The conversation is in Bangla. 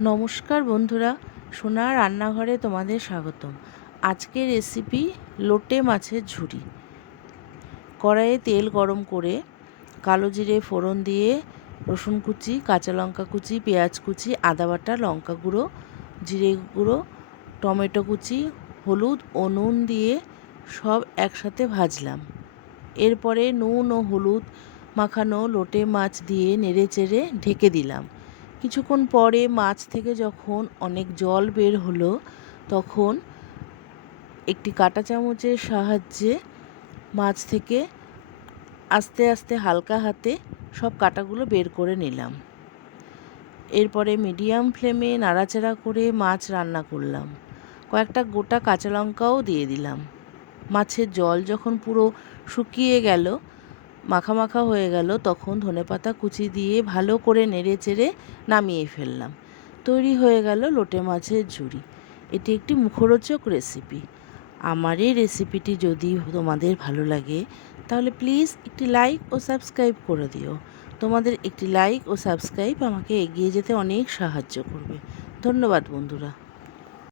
নমস্কার বন্ধুরা, সোনার রান্নাঘরে তোমাদের স্বাগতম। আজকের রেসিপি লোটে মাছের ঝুরি। কড়াইয়ে তেল গরম করে কালো জিরে ফোড়ন দিয়ে রসুন কুচি, কাঁচা লঙ্কা কুচি, পেঁয়াজ কুচি, আদা বাটা, লঙ্কা গুঁড়ো, জিরে গুঁড়ো, টমেটো কুচি, হলুদ ও নুন দিয়ে সব একসাথে ভাজলাম। এরপরে নুন ও হলুদ মাখানো লোটে মাছ দিয়ে নেড়েচেড়ে ঢেকে দিলাম। কিছুক্ষণ পরে মাছ থেকে যখন অনেক জল বের হলো, তখন একটি কাঁটা চামচের সাহায্যে মাছ থেকে আস্তে আস্তে হালকা হাতে সব কাঁটাগুলো বের করে নিলাম। এরপরে মিডিয়াম ফ্লেমে নাড়াচাড়া করে মাছ রান্না করলাম। কয়েকটা গোটা কাঁচা লঙ্কাও দিয়ে দিলাম। মাছের জল যখন পুরো শুকিয়ে গেল, মাখা মাখা হয়ে গেল, তখন ধনেপাতা কুচি দিয়ে ভালো করে নেড়েচেড়ে নামিয়ে ফেললাম। তৈরি হয়ে গেল লোটে মাছের ঝুরি। এটি একটি মুখরোচক রেসিপি। আমার এই রেসিপিটি যদি তোমাদের ভালো লাগে তাহলে প্লিজ একটি লাইক ও সাবস্ক্রাইব করে দিও। তোমাদের একটি লাইক ও সাবস্ক্রাইব আমাকে এগিয়ে যেতে অনেক সাহায্য করবে। ধন্যবাদ বন্ধুরা।